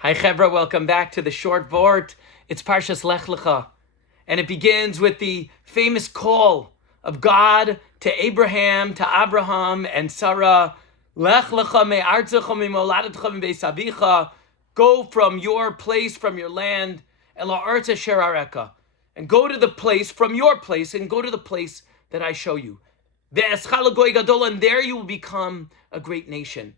Hi Chevra, welcome back to the short Vort. It's Parshas Lech Lecha, and it begins with the famous call of God to Abraham, to Avraham and Sarah. Lech Lecha me'artzecha me'moladetcha me'beis avicha. Go from your place, from your land, ela artz asher areka, and go to the place, from your place, and go to the place that I show you. Ve'eschal l'goy gadol, and there you will become a great nation.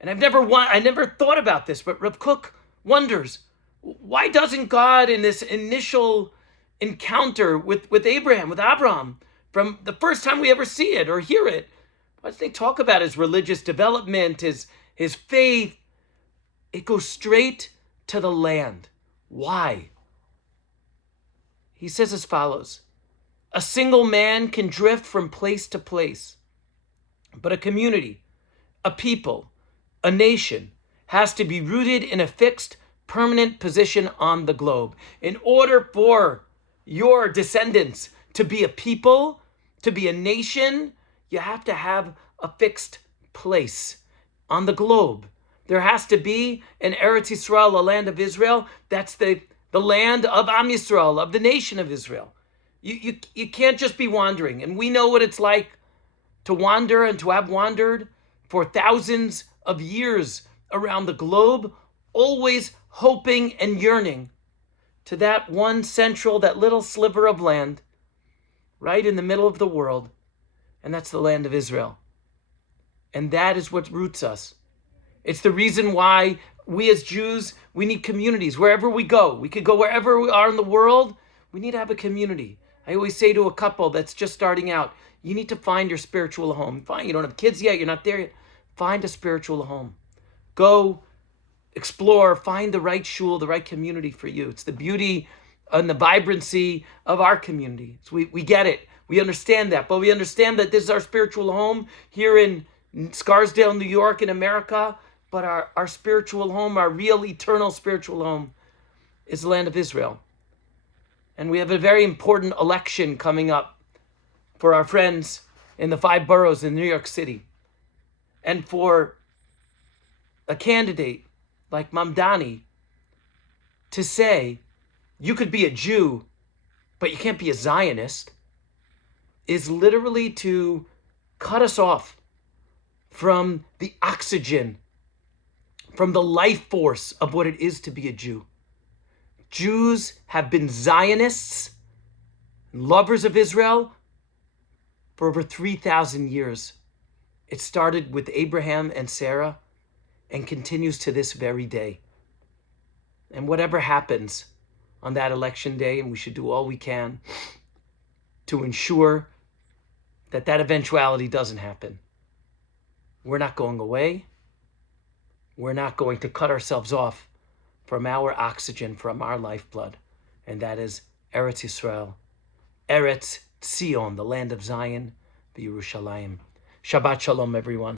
And I never thought about this, but Rav Kook wonders, why doesn't God, in this initial encounter with Abraham, with Avraham, from the first time we ever see it or hear it, why doesn't he talk about his religious development, his faith? It goes straight to the land. Why? He says as follows: a single man can drift from place to place, but a community, a people, a nation has to be rooted in a fixed, permanent position on the globe. In order for your descendants to be a people, to be a nation, you have to have a fixed place on the globe. There has to be an Eretz Yisrael, a land of Israel. That's the land of Am Yisrael, of the nation of Israel. You can't just be wandering. And we know what it's like to wander and to have wandered for thousands of years around the globe, always hoping and yearning to that one central, that little sliver of land right in the middle of the world, and that's the land of Israel. And that is what roots us. It's the reason why we as Jews, we need communities wherever we go. We could go wherever we are in the world. We need to have a community. I always say to a couple that's just starting out, you need to find your spiritual home. Fine, you don't have kids yet, you're not there yet. Find a spiritual home. Go explore, find the right shul, the right community for you. It's the beauty and the vibrancy of our community. So we get it. We understand that. But we understand that this is our spiritual home here in Scarsdale, New York, in America. But our spiritual home, our real eternal spiritual home, is the land of Israel. And we have a very important election coming up for our friends in the 5 boroughs in New York City. And for a candidate like Mamdani to say, you could be a Jew, but you can't be a Zionist, is literally to cut us off from the oxygen, from the life force of what it is to be a Jew. Jews have been Zionists, lovers of Israel, for over 3,000 years. It started with Abraham and Sarah and continues to this very day. And whatever happens on that election day, and we should do all we can to ensure that that eventuality doesn't happen. We're not going away. We're not going to cut ourselves off from our oxygen, from our lifeblood. And that is Eretz Yisrael, Eretz Zion, the land of Zion, the Yerushalayim. Shabbat Shalom, everyone.